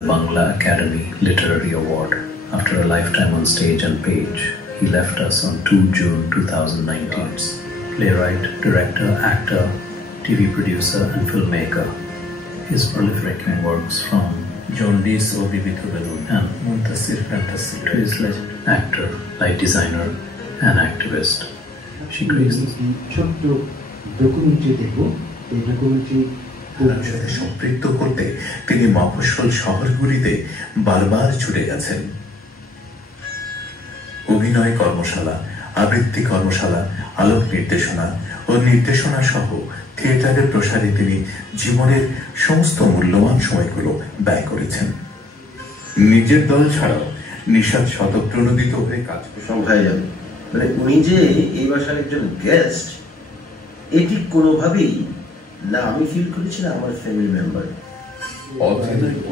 Bangla Academy Literary Award. After a lifetime on stage and page, he left us on 2 June 2019. Playwright, director, actor, TV producer and filmmaker. His proliferating works from Jaundice O Bibito Bedun and Muntasir Fantasy to his legend actor, light designer and activist. She graced সাথে সম্পৃক্ত করতে তিনি মফস্বল শহরগুলিতে বারবার ছুটে গেছেন। অভিনয় কর্মশালা, আবৃত্তি কর্মশালা, আলোক নির্দেশনা ও নির্দেশনা সহ থিয়েটারের প্রসারে তিনি জীবনের সমস্ত মূল্যবান সময়গুলো ব্যয় করেছেন। নিজের দল ছাড়াও নিশাদ স্বতঃপ্রণোদিত হয়ে কাজ হয়ে যাবে। মানে উনি যে এই বাসার একজন গেস্ট, এটি কোনোভাবেই না আমি ফিল করেছি না আমার ফ্যামিলি মেম্বার।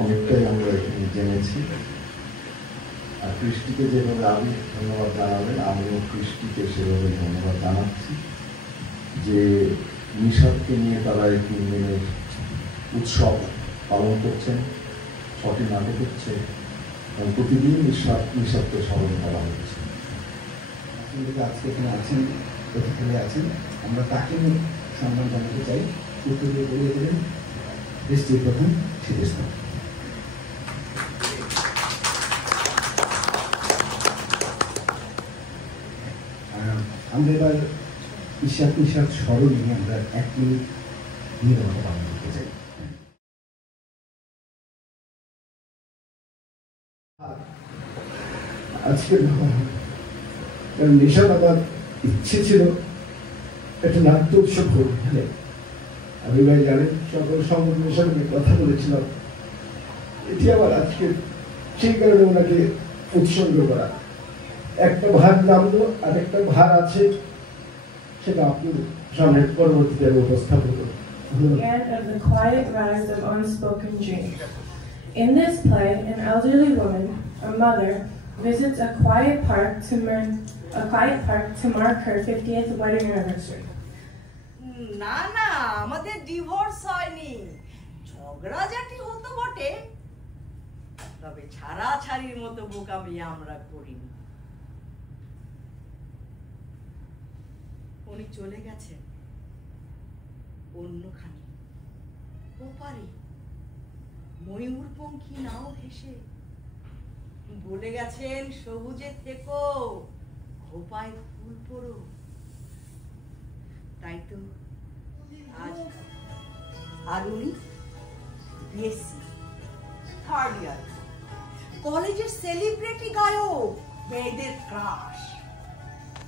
অনেকটাই আমরা এখানে জেনেছি। আর কৃষ্টিকে যেভাবে আমি ধন্যবাদ জানাবেন, আমিও কৃষ্টিকে সেভাবে ধন্যবাদ জানাচ্ছি যে নিশাদকে নিয়ে তারা এই 3 দিনের উৎসব পালন করছেন, 6টি নাটক হচ্ছে এবং প্রতিদিন নিশাদকে স্মরণ করা হচ্ছে। আজকে এখানে আছেন, এখানে আছেন, আমরা তাকে সম্মান জানাতে চাই। উত্তর দিয়ে বলে দেবেন দেশটির প্রথম শিক্ষা। আমরা এবার নিশাদ স্মরণ নিয়ে আমরা 1 মিনিট নীরবতা পালন করতে চাই। আজকে নিশাদ আমার ইচ্ছে ছিল একটা নাট্য উৎসব করতে। আমি ভাই জানেন সকল সংগঠনের সঙ্গে কথা বলেছিলাম, এটি আবার আজকে সেই কারণে ওনাকে উৎসর্গ করা। একটা ভার নামলো আর একটা ভার আছে, সেটা আপনি সামনে পরবর্তীতে উপস্থাপন করুন। The quiet rise of unspoken dreams. In this play, an elderly woman, a mother, visits a quiet park to mark her 50th wedding anniversary. না না, আমাদের ডিভোর্স হয়নি, ঝগড়াঝাটি হতো বটে, তবে ছাড়াছাড়ির মতো বোকামি আমরা করিনি। উনি চলে গেছেন অন্যখানে, ওপারে ময়ূরপঙ্খী নাও ভেসে, বলে গেছেন সবুজে থেকো, খোপায় ফুল পড়ো। তাই তো আজ আর উনি বিএসসি 3rd ইয়ার, কলেজের সেলিব্রিটি গায়ক, মেয়েদের ক্রাশ,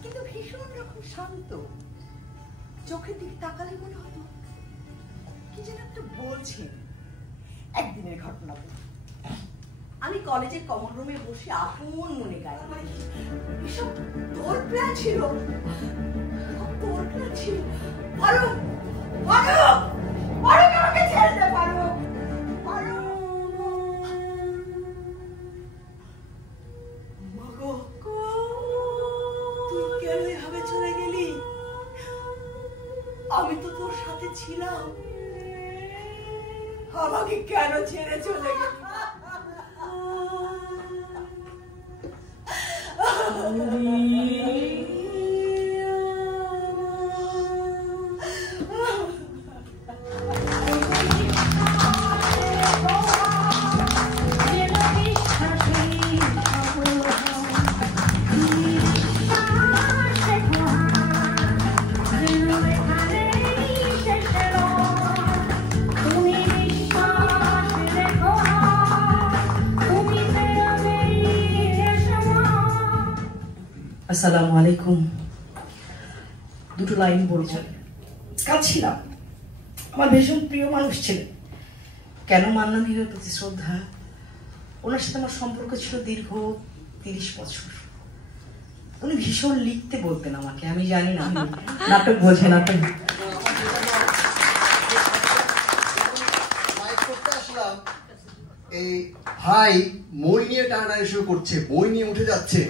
কিন্তু ভীষণ রকম শান্ত। চোখের দিকে তাকালে মনে হতো কি যেন একটা বলছেন। একদিনের ঘটনা বলি, আমি কলেজের কমন রুমে বসে আপন মনে গাই, এসব তোর প্ল্যান ছিল, তোর প্ল্যান ছিল, ফারুক ফারুক ফারুক আমাকে ছেড়ে দে, ফারুক ফারুক। মাগো, তুই কেন এভাবে চলে গেলি? আমি তো তোর সাথে ছিলাম, আমাকে কেন ছেড়ে চলে গেলি? আসসালামু আলাইকুম। দুটো লাইন বলছেন, কাঁদছিলাম, আমার ভীষণ প্রিয় মানুষ ছিলেন। কেন মান্নান হিরোর প্রতি শ্রদ্ধা, ওনার সাথে আমার সম্পর্ক ছিল দীর্ঘ 30 বছর। উনি ভীষণ লিখতে বলতেন আমাকে, আমি জানি না নাটক বোঝে নাটক। এই ভাই মই নিয়ে টানাটানি শুরু করছে, বই নিয়ে উঠে যাচ্ছে,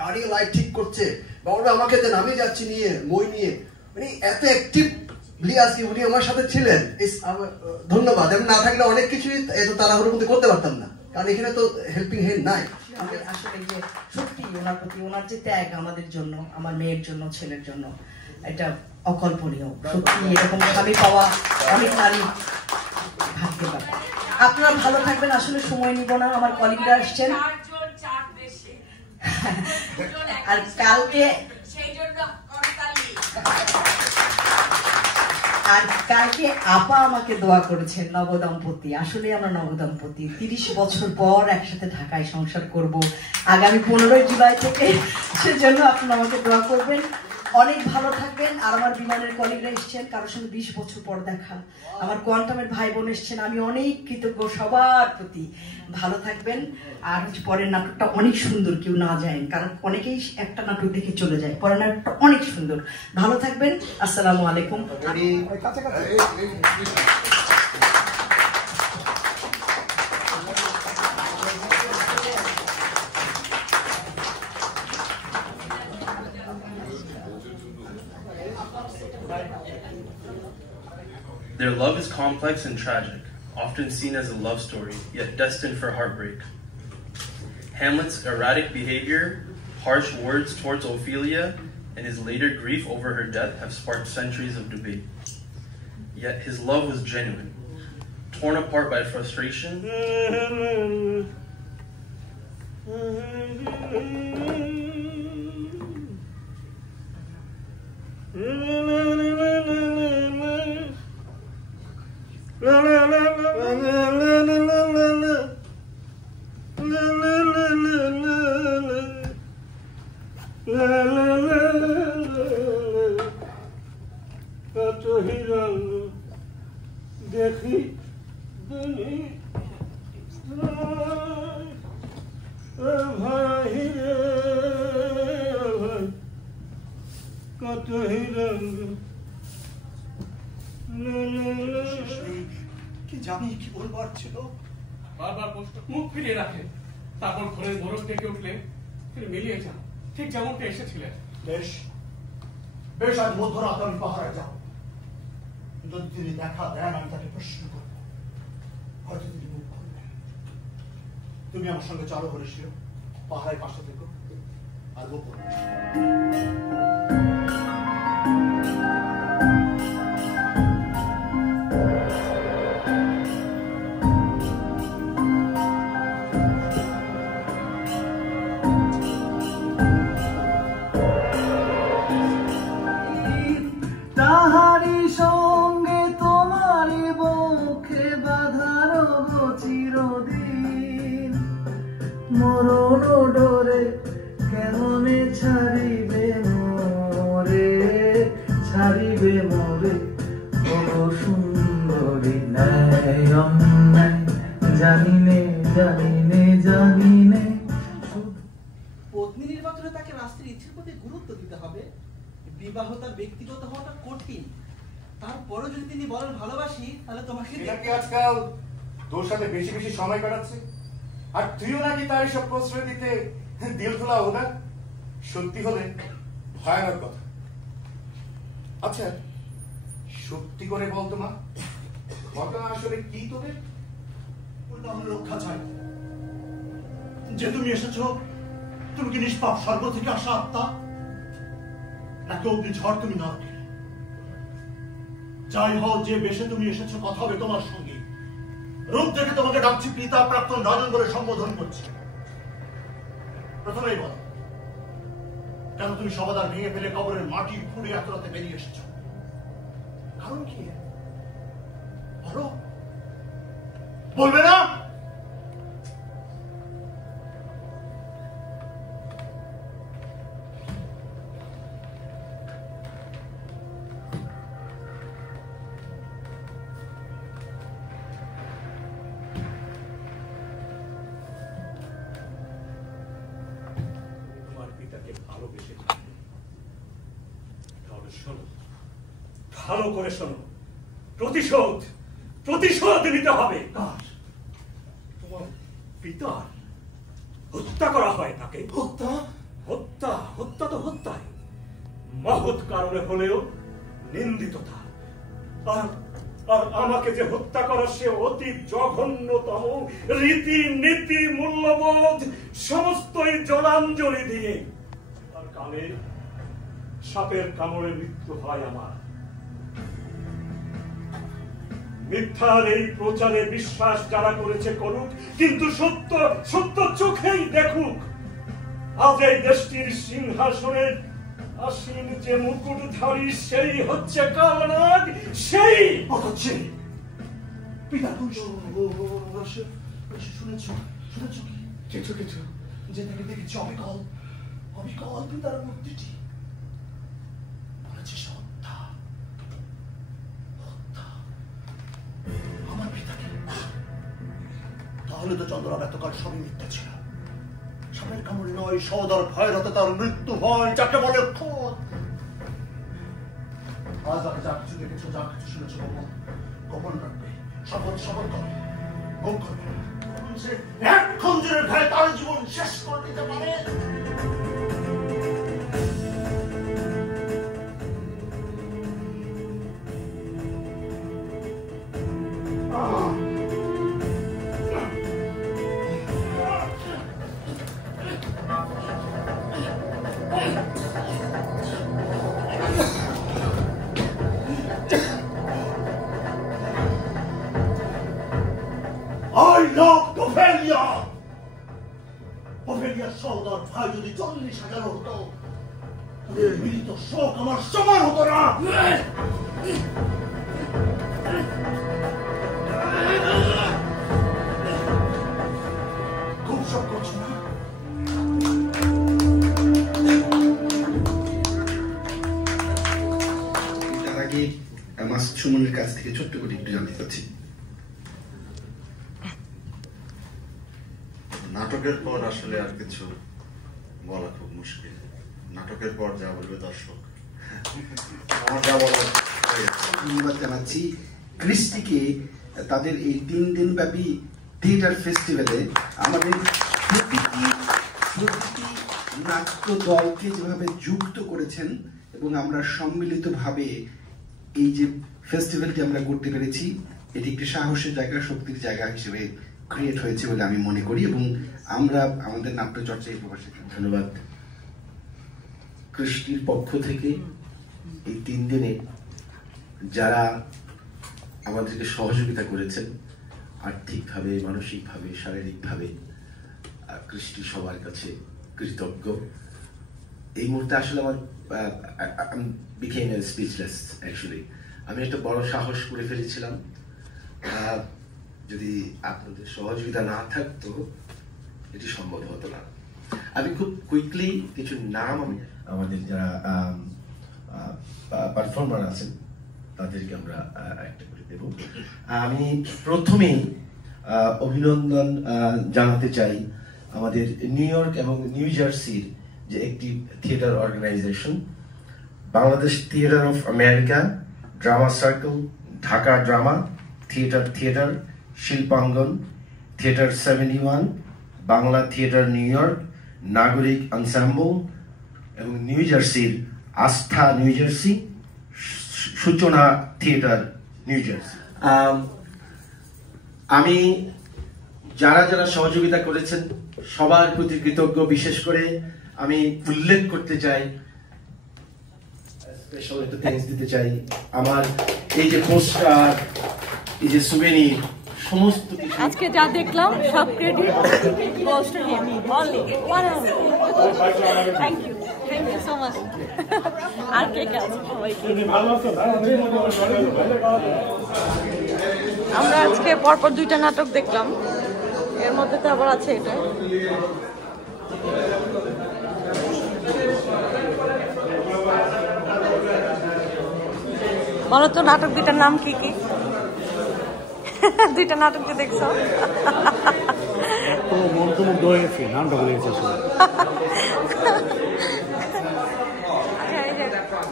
দাঁড়িয়ে লাইট ঠিক করছে, বাবা আমাকে দেন, আমি যাচ্ছি নিয়ে মই নিয়ে। মানে এত অ্যাক্টিভলি আজকে উনি আমার সাথে ছিলেন। ধন্যবাদ। আমি না থাকলে অনেক কিছুই এত তাড়াহুড়োর মধ্যে করতে পারতাম না। কারণ এখানে তো হেল্পিং হ্যান্ড নাই। আমি আসলে যে সত্যি ওনার প্রতি ওনার যে ত্যাগ আমাদের জন্য, আমার মেয়ের জন্য, ছেলের জন্য, এটা অকল্পনীয়। সত্যি এরকম স্বামী পাওয়া অনেক নারী ভাগ্যে পাবে। আপনারা ভালো থাকবেন। আসলে সময় নিব না, আমার কলিগরা আসছেন। আর কালকে আপা আমাকে দোয়া করেছেন, নবদম্পতি। আসলে আমরা নবদম্পতি, 30 বছর পর একসাথে ঢাকায় সংসার করব আগামী 15 জুলাই থেকে। সেজন্য আপনারা আমাকে দোয়া করবেন। অনেক ভালো থাকবেন। আর আমার বিমানের কলিগরা এসছেন, কারোর সঙ্গে 20 বছর পর দেখা, আমার কোয়ান্টামের ভাই বোন এসছেন, আমি অনেক কৃতজ্ঞ সবার প্রতি। ভালো থাকবেন। আর পরের নাটকটা অনেক সুন্দর, কেউ না যায়, কারণ অনেকেই একটা নাটক দেখে চলে যায়, পরের নাটকটা অনেক সুন্দর। ভালো থাকবেন। আসসালামু আলাইকুম। Their love is complex and tragic, often seen as a love story, yet destined for heartbreak. Hamlet's erratic behavior, harsh words towards Ophelia, and his later grief over her death have sparked centuries of debate. Yet his love was genuine. Torn apart by frustration, কি জানি কি বলবার ছিল। বারবার মুখ ফিরিয়ে রাখে, তারপর ঘরের মোড়ক ডেকে উঠলে তিনি মিলিয়ে যান, ঠিক যেমনটা এসেছিলেন। বেশ বেশ, আজ মধ্যরাত আমি পাহারায় যাব। যদি তিনি দেখা দেন আমি তাকে প্রশ্ন করব, হয়তো তিনি মুখ খুলবেন। তুমি আমার সঙ্গে চলো হরিশিও, পাহারায় পাশে থেকো আর গোপন। তাহারি সঙ্গে তোমারি বক্ষে বাধার চিরদিন, মরণ ডরে কেমনে ছাড়িবে মোরে, ছাড়িবে মোরে ও সুন্দরী। ন্যায় অন্যায় জানিনে জানিনে জানিনে। পত্নী নির্বাচনে তাকে রাষ্ট্রের ইচ্ছের প্রতি গুরুত্ব দিতে হবে। বিবাহ তার ব্যক্তিগত হওয়াটা কঠিন, তারপরে যদি তিনি বলেন ভালোবাসি, তাহলে তোমাকে নাকি আজকাল তোর সাথে বেশি বেশি সময় কাটাচ্ছে, আর তুইও নাকি তার এসব প্রশ্রয় দিতে দিল খোলা ও না। সত্যি হলে ভয়ানক কথা। আচ্ছা সত্যি করে বলতো মা, ঘটনা আসলে কি তোদের? রক্ষা চাই। যে তুমি এসেছ, তুমি কি নিষ্পাপ স্বর্গ থেকে আসা আত্মা, নাকি অগ্নি ঝড় তুমি না? যাই হও, যে বেশে তুমি এসেছো, কথা হবে তোমার সঙ্গে। রূপ থেকে তোমাকে ডাকছি পিতা, প্রাক্তন রাজন বলে সম্বোধন করছি। প্রথমেই বল, কেন তুমি সবাদার ভেঙে ফেলে কবরের মাটি খুঁড়ে এত রাতে বেরিয়ে এসেছো? কারণ কি বলো, বলবে না? ভালো করে শোনো, প্রতিশোধ প্রতিশোধ নিতে হবে। তোমার পিতার হত্যা করা হয়, তাকে হত্যা হত্যা হত্যা তো হত্যাই, মহৎ কারণে হলেও নিন্দিত। আর আর আমাকে যে হত্যা করা সে অতি জঘন্যতম রীতি নীতি মূল্যবোধ সমস্তই জলাঞ্জলি দিয়ে। আর কালে সাপের কামড়ে মৃত্যু হয় আমার। মিথ্যার এই প্রচারে বিশ্বাস যারা করেছে করুক, কিন্তু সত্য সত্য চোখেই দেখুক। আজ এই দেশটির সিংহাসনের আসীন যে মুকুটধারী সেই হচ্ছে কালনাগ, সেই হচ্ছে পিতা শুনেছ কি কিছু কিছু যে তাকে দেখেছি অবিকল অবিকল পিতার মূর্তিটি বলেছে হত্যা হত্যা আমার পিতাকে। তাহলে তো চন্দ্ররাম এতকাল সবই মিথ্যা ছিল। সাপের কামড়ে নয়, সদর ভয়ের হাতে তার মৃত্যু হয়, যাকে বলে খুন। আজ আর যা কিছু দেখেছো, যা কিছু শুনেছো গোপন গোপন রাখবে। শপথ শপথ করবে, গোপ করবে। সে এক খঞ্জরের ঘায়ে তার জীবন শেষ করে দিতে পারে। I love Ophelia! Ophelia সওদার ভাই যদি 40,000 হতো, মিলিত শোক আমার সমান হতো না। খুব শোক করছো না? তার আগে মাসুদ সুমনের কাছ থেকে ছোট্ট করে একটু জানতে চাচ্ছি, নাটকের পর আসলে আর কিছু বলা খুব মুশকিল। নাটকের পর যা বলবে দর্শক, আমার যা বলার ধন্যবাদ জানাচ্ছি ক্রিস্টিকে তাদের এই 3 দিন ব্যাপী থিয়েটার ফেস্টিভ্যালে আমাদের প্রতিটি নাট্য দলকে যেভাবে যুক্ত করেছেন এবং আমরা সম্মিলিতভাবে এই যে ফেস্টিভ্যালটি আমরা করতে পেরেছি, এটি একটি সাহসের জায়গা, শক্তির জায়গা হিসেবে ক্রিয়েট হয়েছে বলে আমি মনে করি এবং আমরা আমাদের নাট্যচর্চায় প্রকাশিত। ধন্যবাদ কৃষ্টির পক্ষ থেকে এই 3 দিনে যারা আমাদেরকে সহযোগিতা করেছেন আর্থিকভাবে, মানসিকভাবে, শারীরিকভাবে, কৃষ্টি সবার কাছে কৃতজ্ঞ। এই মুহূর্তে আসলে আমার became speechless actually। আমি একটা বড় সাহস করে ফেলেছিলাম, যদি আপনাদের সহযোগিতা না থাকতো এটি সম্ভব হতো না। আমি খুব কুইকলি কিছু নাম আমাদের যারা পারফর্মার আছেন তাদেরকে আমরা একটা করে দেব। আমি প্রথমেই অভিনন্দন জানাতে চাই আমাদের নিউ ইয়র্ক এবং নিউ জার্সির যে একটি theatre organisation, Bangladesh theatre of America, drama circle, Dhaka drama theatre, Shilpangan, theatre 71, Bangla theatre New York, Nagorik ensemble এবং নিউ জার্সির Astha New Jersey, Suchona theatre New Jersey. আমি যারা যারা সহযোগিতা করেছেন সবার প্রতি কৃতজ্ঞ। বিশেষ করে আমি উল্লেখ করতে চাই, স্পেশাল একটা থ্যাঙ্কস দিতে চাই আমার এই যে পোস্টার, এই যে সুভেনির, সমস্ত কিছু আজকে যা দেখলাম সব credit goes to him only 100। Thank you so much. আর কে কে আছে সবাইকে আমরা আজকে পরপর 2টা নাটক দেখলাম, এর মধ্যে তো আবার আছে এটা। বলো তো নাটক 2টার নাম কি কি? 2টা নাটক যে দেখছো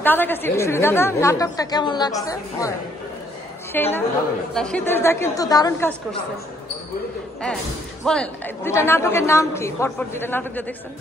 দাদার কাছে দাদা নাটকটা কেমন লাগছে? সেই না শীতের দা কিন্তু দারুণ কাজ করছে। হ্যাঁ বলেন 2টা নাটকের নাম কি? পরপর 2টা নাটক যে দেখছেন।